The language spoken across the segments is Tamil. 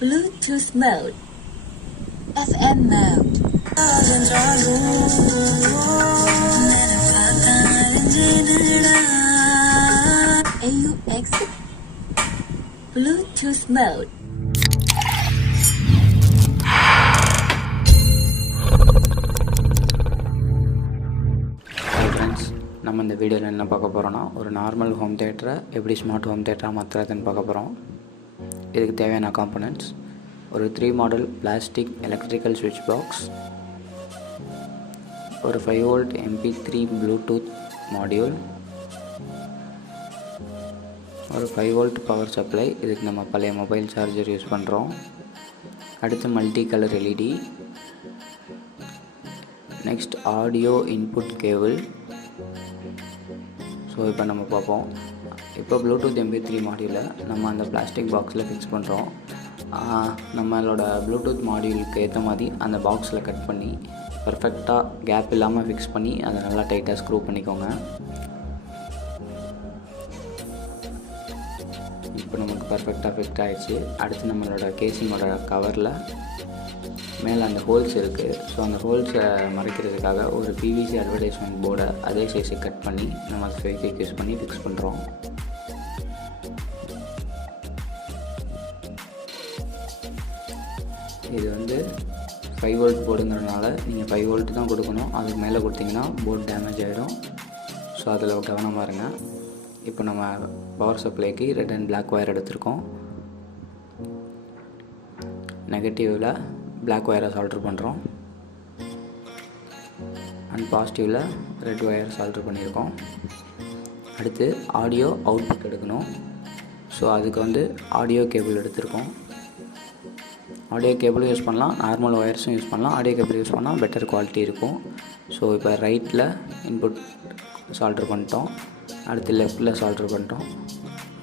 Bluetooth mode, FM mode, AUX, Bluetooth mode. நம்ம இந்த வீடியோவில் என்ன பார்க்க போகிறோன்னா ஒரு நார்மல் ஹோம் தியேட்டரை எப்படி ஸ்மார்ட் ஹோம் தியேட்டராக மாற்றுறதுன்னு பார்க்க போகிறோம். இதுக்கு தேவையான காம்போனன்ட்ஸ் ஒரு 3 மாடல் பிளாஸ்டிக் எலக்ட்ரிக்கல் சுவிட்ச் பாக்ஸ், ஒரு 5 வோல்ட் MP3 ப்ளூடூத் மாடியூல், ஒரு 5 வோல்ட் பவர் சப்ளை, இதுக்கு நம்ம பழைய மொபைல் சார்ஜர் யூஸ் பண்ணுறோம். அடுத்து multi colour LED, next audio input cable. So இப்போ நம்ம பார்ப்போம். இப்போ ப்ளூடூத் MP3 மாடியூலை நம்ம அந்த பிளாஸ்டிக் பாக்ஸில் ஃபிக்ஸ் பண்ணுறோம். நம்மளோட ப்ளூடூத் மாடியூலுக்கு ஏற்ற மாதிரி அந்த பாக்ஸில் கட் பண்ணி பர்ஃபெக்டாக கேப் இல்லாமல் ஃபிக்ஸ் பண்ணி அதை நல்லா டைட்டாக ஸ்க்ரூ பண்ணிக்கோங்க. இப்போ நமக்கு பர்ஃபெக்டாக ஃபிட் ஆகிடுச்சு. அடுத்து நம்மளோட கேசிங்கோட கவரில் மேலே அந்த ஹோல்ஸ் இருக்குது. ஸோ அந்த ஹோல்ஸை மறைக்கிறதுக்காக ஒரு PVC அட்வர்டைஸ்மெண்ட் போர்டை அதே சைஸை கட் பண்ணி நம்ம அதை ஃபெவிக்விக் யூஸ் பண்ணி ஃபிக்ஸ் பண்ணுறோம். இது வந்து 5 வோல்ட் போர்டுங்கிறதுனால நீங்கள் 5 வோல்ட் தான் கொடுக்கணும். அதுக்கு மேலே கொடுத்தீங்கன்னா போர்டு டேமேஜ் ஆகிடும். ஸோ அதில் கவனமாக இருங்க. இப்போ நம்ம பவர் சப்ளைக்கு ரெட் அண்ட் பிளாக் ஒயர் எடுத்திருக்கோம். நெகட்டிவில் பிளாக் ஒயரை சால்டர் பண்ணுறோம் அண்ட் பாசிட்டிவில் ரெட் ஒயர் சால்டர் பண்ணியிருக்கோம். அடுத்து ஆடியோ அவுட்புட் எடுக்கணும். ஸோ அதுக்கு வந்து ஆடியோ கேபிள் எடுத்திருக்கோம். ஆடியோ கேபிளும் யூஸ் பண்ணலாம், நார்மல் ஒயர்ஸும் யூஸ் பண்ணலாம். ஆடியோ கேபிள் யூஸ் பண்ணால் பெட்டர் குவாலிட்டி இருக்கும். ஸோ இப்போ ரைட்டில் இன்புட் சால்டர் பண்ணிட்டோம், அடுத்து லெஃப்டில் சால்டர் பண்ணிட்டோம்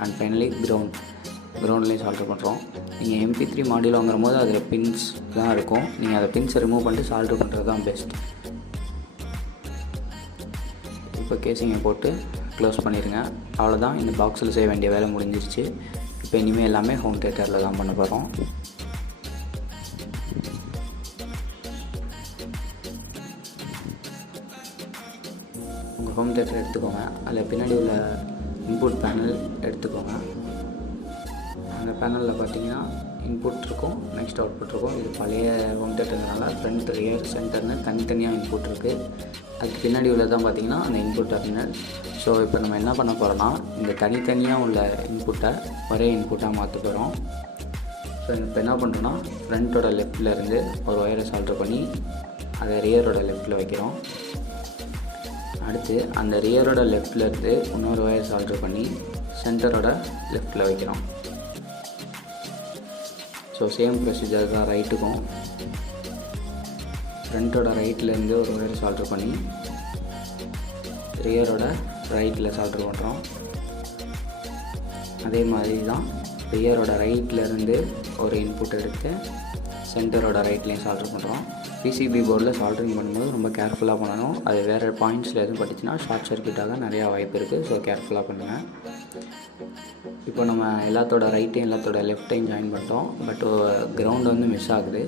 அண்ட் ஃபைனலி கிரவுண்ட்லேயும் சால்டர் பண்ணுறோம். நீங்கள் MP3 மாடியூல் வாங்குற போது அதில் பின்ஸ் தான் இருக்கும். நீங்கள் அதை பின்ஸை ரிமூவ் பண்ணிட்டு சால்டர் பண்ணுறது தான் பெஸ்ட். இப்போ கேசிங்கை போட்டு க்ளோஸ் பண்ணிடுங்க. அவ்வளோதான், இந்த பாக்ஸில் செய்ய வேண்டிய வேலை முடிஞ்சிருச்சு. இப்போ இனிமேல் எல்லாமே ஹோம் தியேட்டரில் தான் பண்ண போகிறோம். உங்கள் ஹோம் தியேட்டர் எடுத்துக்கோங்க. அதில் பின்னாடி உள்ள இன்புட் பேனல் எடுத்துக்கோங்க. அந்த பேனலில் பார்த்தீங்கன்னா இன்புட் இருக்கும், நெக்ஸ்ட் அவுட்புட் இருக்கும். இது பழைய ஹோம் தியேட்டர்னால ஃப்ரண்ட், ரியர், சென்டர்னு தனித்தனியாக இன்புட் இருக்குது. அதுக்கு பின்னாடி உள்ளதான் பார்த்தீங்கன்னா அந்த இன்புட் டெர்மினல். ஸோ இப்போ நம்ம என்ன பண்ண போகிறோன்னா இந்த தனித்தனியாக உள்ள இன்புட்டை ஒரே இன்புட்டாக மாற்ற போகிறோம். ஸோ இப்போ என்ன பண்ணுறோன்னா ஃப்ரண்ட்டோட லெஃப்டில் இருந்து ஒரு ஒயரை சால்டர் பண்ணி அதை ரியரோட லெஃப்ட்டில் வைக்கிறோம். அடுத்து அந்த ரியரோட லெஃப்டில் இருந்து இன்னொரு ஒயர் சால்டர் பண்ணி சென்டரோட லெஃப்ட்டில் வைக்கிறோம். ஸோ சேம் ப்ரொசீஜர் தான் ரைட்டுக்கும். ஃப்ரண்ட்டோட ரைட்லேருந்து ஒரு ஒயர் சால்டர் பண்ணி ரியரோட ரைட்டில் சால்டர் பண்ணுறோம். அதே மாதிரி தான் ரியரோட ரைட்லேருந்து ஒரு இன்புட் எடுத்து சென்டரோட ரைட்லேயும் சால்டர் பண்ணுறோம். PCB போர்டில் சால்டரிங் பண்ணும்போது ரொம்ப கேர்ஃபுல்லாக பண்ணணும். அது வேறு பாயிண்ட்ஸில் எதுவும் பட்டுச்சுன்னா ஷார்ட் சர்க்யூட்டாக நிறையா வாய்ப்பு இருக்குது. ஸோ கேர்ஃபுல்லாக பண்ணுங்கள். இப்போ நம்ம எல்லாத்தோட ரைட்டையும் எல்லாத்தோட லெஃப்ட்டையும் ஜாயின் பண்ணிட்டோம். பட் கிரவுண்டு வந்து மிஸ் ஆகுது.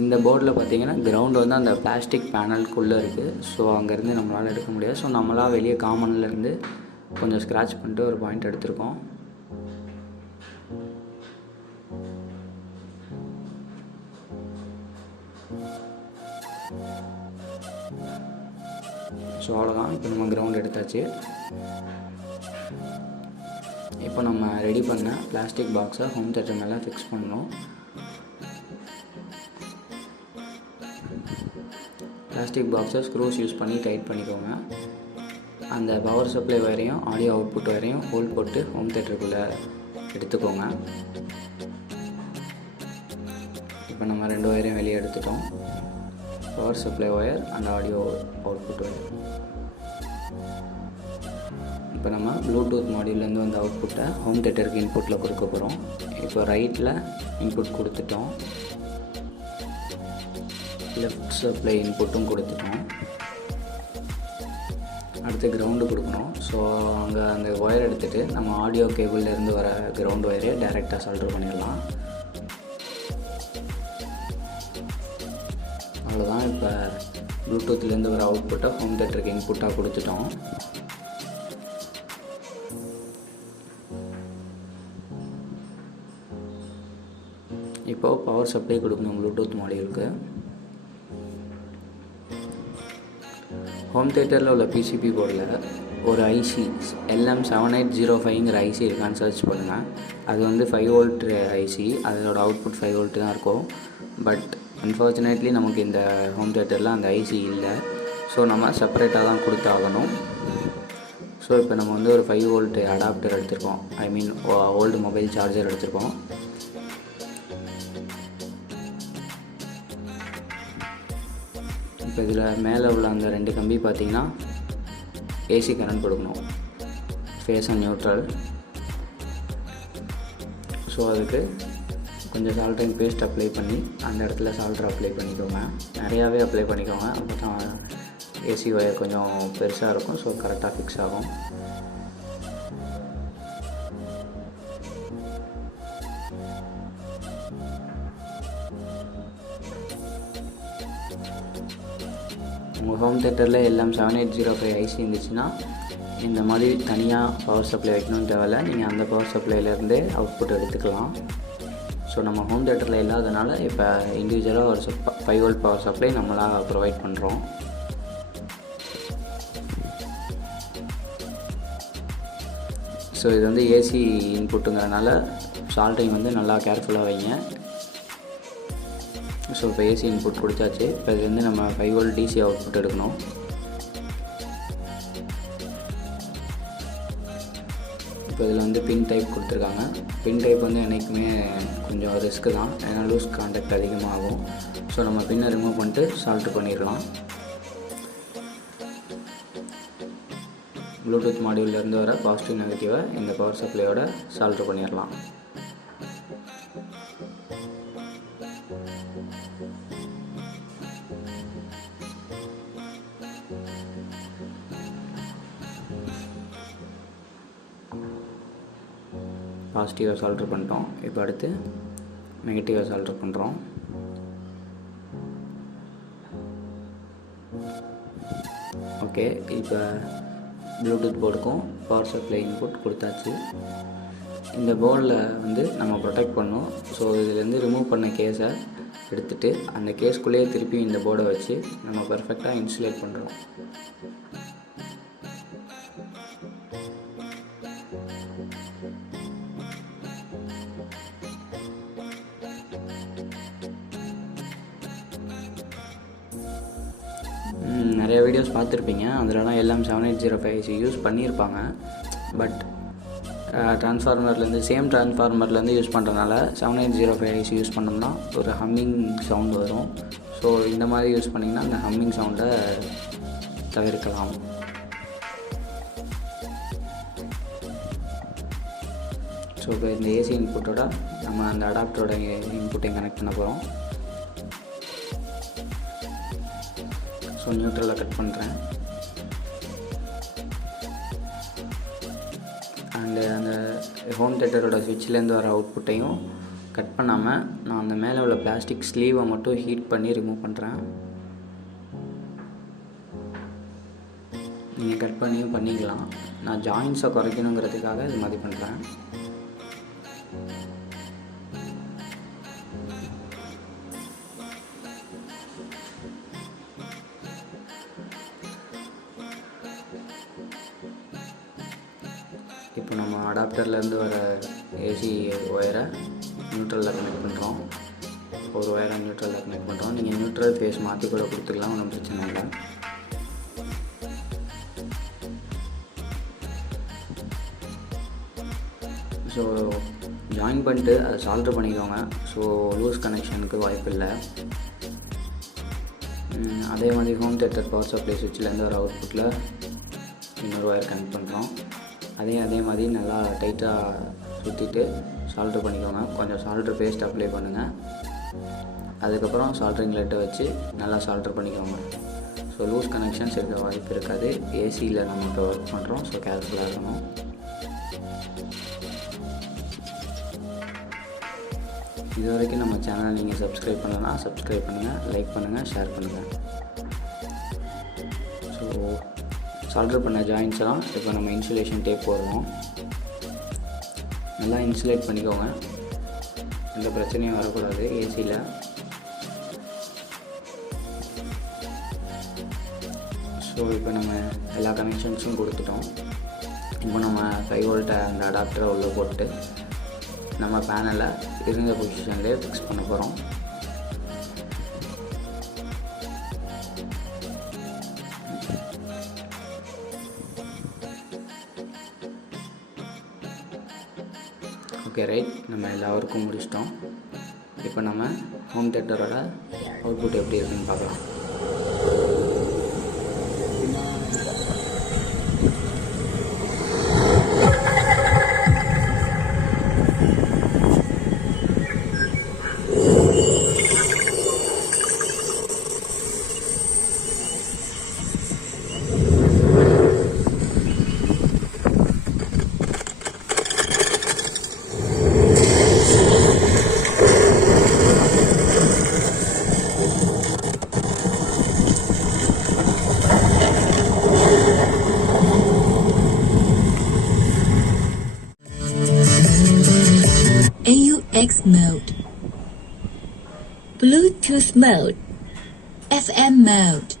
இந்த போர்டில் பார்த்தீங்கன்னா கிரவுண்டு வந்து அந்த பிளாஸ்டிக் பேனலுக்குள்ளே இருக்குது. ஸோ அங்கேருந்து நம்மளால் எடுக்க முடியாது. ஸோ நம்மளால் வெளியே காமன்லேருந்து கொஞ்சம் ஸ்க்ராட்ச் பண்ணிட்டு ஒரு பாயிண்ட் எடுத்திருக்கோம். ஸோ அவ்வளோதான், இப்போ நம்ம கிரவுண்ட் எடுத்தாச்சு. இப்போ நம்ம ரெடி பண்ண பிளாஸ்டிக் பாக்ஸை ஹோம் தியேட்டர் மேலே ஃபிக்ஸ் பண்ணணும். பிளாஸ்டிக் பாக்ஸை ஸ்க்ரூஸ் யூஸ் பண்ணி டைட் பண்ணிக்கோங்க. அந்த பவர் சப்ளை வயரையும் ஆடியோ அவுட்புட் வயரையும் ஹோல் போட்டு ஹோம் தியேட்டருக்குள்ளே எடுத்துக்கோங்க. இப்போ நம்ம 2 வயரையும் வெளியே எடுத்துட்டோம், power supply wire and audio output wire. இப்போ நம்ம ப்ளூடூத் மாடியூல்லேருந்து வந்த அவுட்புட்டை ஹோம் தியேட்டருக்கு இன்புட்டில் கொடுக்க போகிறோம். இப்போ ரைட்டில் இன்புட் கொடுத்துட்டோம், லெஃப்ட் சப்ளை இன்புட்டும் கொடுத்துட்டோம். அடுத்து கிரவுண்டு கொடுக்கணும். ஸோ அங்கே அந்த ஒயர் எடுத்துகிட்டு நம்ம ஆடியோ கேபிள்லேருந்து வர கிரவுண்ட் ஒயரை டைரெக்டாக சால்டர் பண்ணிடலாம். இப்போ ப்ளூடூத்லேருந்து ஒரு அவுட்புட்டை ஹோம் தேட்டருக்கு இன்புட்டாக கொடுத்துட்டோம். இப்போது பவர் சப்ளை கொடுக்கணும் ப்ளூடூத் மாடியூலுக்கு. ஹோம் தேட்டரில் உள்ள பிசிபி போர்டில் ஒரு ஐசி LM7805ங்கிற ஐசி இருக்கான்னு சர்ச் பண்ணுங்கள். அது வந்து 5 வோல்ட் ஐசி, அதோட அவுட்புட் 5 வோல்ட் தான் இருக்கும். பட் அன்ஃபார்ச்சுனேட்லி நமக்கு இந்த ஹோம் தேட்டரில் அந்த ஐசி இல்லை. ஸோ நம்ம செப்பரேட்டாக தான் கொடுத்தாகணும். ஸோ இப்போ நம்ம வந்து ஒரு 5 வோல்ட் அடாப்டர் எடுத்திருக்கோம், ஐ மீன் ஓல்டு மொபைல் சார்ஜர் எடுத்திருக்கோம். இப்போ இதில் மேலே உள்ள அந்த 2 கம்பி பார்த்திங்கன்னா ஏசி கரண்ட் கொடுக்கணும், ஃபேஸ் அண்ட் நியூட்ரல். ஸோ அதுக்கு கொஞ்சம் சால்ட்ரிங் பேஸ்ட் அப்ளை பண்ணி அந்த இடத்துல சால்ட்ரு அப்ளை பண்ணிக்கோங்க. நிறையாவே அப்ளை பண்ணிக்கோங்க, அப்போ தான் ஏசி ஒயர் கொஞ்சம் பெருசாக இருக்கும். ஸோ கரெக்டாக ஃபிக்ஸ் ஆகும். உங்கள் ஹோம் தேட்டரில் LM7805 ஐசி இருந்துச்சுன்னா இந்த மாதிரி தனியாக பவர் சப்ளை வைக்கணும்னு தேவையில்லை, நீங்கள் அந்த பவர் சப்ளைலேருந்தே அவுட்புட் எடுத்துக்கலாம். ஸோ நம்ம ஹோம் தேட்டரில் இல்லாதனால இப்போ இண்டிவிஜுவலாக ஒரு 5 வோல்ட் பவர் சப்ளை நம்மளாக ப்ரொவைட் பண்ணுறோம். ஸோ இது வந்து ஏசி இன்புட்டுங்கிறதுனால சால்ட்ரிங் வந்து நல்லா கேர்ஃபுல்லாக வைங்க. ஸோ இப்போ ஏசி இன்புட் கொடுத்தாச்சு. இப்போ இது வந்து நம்ம 5 வோல்ட் டிசி அவுட்புட் எடுக்கணும். இப்போ இதில் வந்து பின் டைப் கொடுத்துருக்காங்க. பின் டைப் வந்து என்றைக்குமே கொஞ்சம் ரிஸ்க்கு தான், ஏன்னா லூஸ் கான்டாக்ட் அதிகமாகும். ஸோ நம்ம பின்னை ரிமூவ் பண்ணிட்டு சால்ட்ரு பண்ணிடலாம். ப்ளூடூத் மாடியூல்லேருந்து வர பாசிட்டிவ் நெகட்டிவை இந்த பவர் சப்ளையோட சால்ட்ரு பண்ணிடலாம். பாசிட்டிவை சால்ட்ரு பண்ணிட்டோம். இப்போ அடுத்து நெகட்டிவை சால்ட்ரு பண்ணுறோம். ஓகே, இப்போ ப்ளூடூத் போர்டுக்கும் பவர் சப்ளை இன்புட் கொடுத்தாச்சு. இந்த போர்டில் வந்து நம்ம ப்ரொடெக்ட் பண்ணோம். ஸோ இதுலேருந்து ரிமூவ் பண்ண கேஸை எடுத்துகிட்டு அந்த கேஸ்குள்ளேயே திருப்பி இந்த போர்டை வச்சு நம்ம பர்ஃபெக்டாக இன்சுலேட் பண்ணுறோம். நிறைய வீடியோஸ் பார்த்துருப்பீங்க, அதிலலாம் LM7805 யூஸ் பண்ணியிருப்பாங்க. பட் சேம் ட்ரான்ஸ்ஃபார்மர்லேருந்து யூஸ் பண்ணுறதுனால 7805 யூஸ் பண்ணோம்னா ஒரு ஹம்மிங் சவுண்ட் வரும். ஸோ இந்த மாதிரி யூஸ் பண்ணிங்கன்னா அந்த ஹம்மிங் சவுண்டை தவிர்க்கலாம். ஸோ இப்போ இந்த ஏசி இன்புட்டோட நம்ம அந்த அடாப்டரோட இன்புட்டையும் கனெக்ட் பண்ண போகிறோம். ஸோ நியூட்ரலில் கட் பண்ணுறேன். அண்டு அந்த ஹோம் தேட்டரோட ஸ்விட்ச்லேருந்து வர அவுட்புட்டையும் கட் பண்ணாமல் நான் அந்த மேலே உள்ள பிளாஸ்டிக் ஸ்லீவை மட்டும் ஹீட் பண்ணி ரிமூவ் பண்ணுறேன். நீங்கள் கட் பண்ணியும் பண்ணிக்கலாம், நான் ஜாயின்ஸை குறைக்கணுங்கிறதுக்காக இது மாதிரி பண்ணுறேன். இப்போ நம்ம அடாப்டர்லேருந்து வர ஏசி ஒயரை நியூட்ரலில் கனெக்ட் பண்ணுறோம். ஒரு ஒயரை நியூட்ரலில் கனெக்ட் பண்ணுறோம். நீங்கள் நியூட்ரல் ஃபேஸ் மாற்றி கூட கொடுத்துக்கலாம், ஒன்றும் பிரச்சனை இல்லை. ஸோ ஜாயின் பண்ணிட்டு அதை சால்ட்ரு பண்ணிக்கோங்க. ஸோ லூஸ் கனெக்ஷனுக்கு வாய்ப்பு இல்லை. அதே மாதிரி ஹோம் தேட்டர் பவர் சப்ளை ஸ்விட்ச்லேருந்து வர அவுட்புட்டில் இன்னொரு ஒயர் கனெக்ட் பண்ணுறோம். அதே மாதிரி நல்லா டைட்டாக சுற்றிட்டு சால்ட்ரு பண்ணிக்கோங்க. கொஞ்சம் சால்ட்ரு பேஸ்ட் அப்ளை பண்ணுங்கள். அதுக்கப்புறம் சால்ட்ரிங் லெட்டை வச்சு நல்லா சால்ட்ரு பண்ணிக்கோங்க. ஸோ லூஸ் கனெக்ஷன்ஸ் இருக்க வாய்ப்பு இருக்காது. ஏசியில் நம்ம இப்போ ஒர்க் பண்ணுறோம், ஸோ கேர்ஃபுல்லாக இருக்கணும். இது வரைக்கும் நம்ம சேனல் நீங்கள் சப்ஸ்கிரைப் பண்ணலன்னா சப்ஸ்கிரைப் பண்ணுங்கள், லைக் பண்ணுங்கள், ஷேர் பண்ணுங்கள். ஸோ சால்டர் பண்ண ஜாயின்ஸ் எல்லாம் இப்போ நம்ம இன்சுலேஷன் டேப் போடுறோம். நல்லா இன்சுலேட் பண்ணிக்கோங்க, எந்த பிரச்சனையும் வரக்கூடாது ஏசியில். ஸோ இப்போ நம்ம எல்லா கனெக்ஷன்ஸும் கொடுத்துட்டோம். இப்போ நம்ம 5 வோல்ட் அந்த அடாப்டரை உள்ளே போட்டு நம்ம பேனலை இருந்த பொசிஷன்லேயே ஃபிக்ஸ் பண்ண போகிறோம். ஓகே ரைட், நம்ம எல்லா ஒர்க்கும் முடிச்சிட்டோம். இப்போ நம்ம ஹோம் தியேட்டரோட அவுட்புட் எப்படி இருக்குன்னு பார்க்கலாம். AUX mode, Bluetooth mode, FM mode.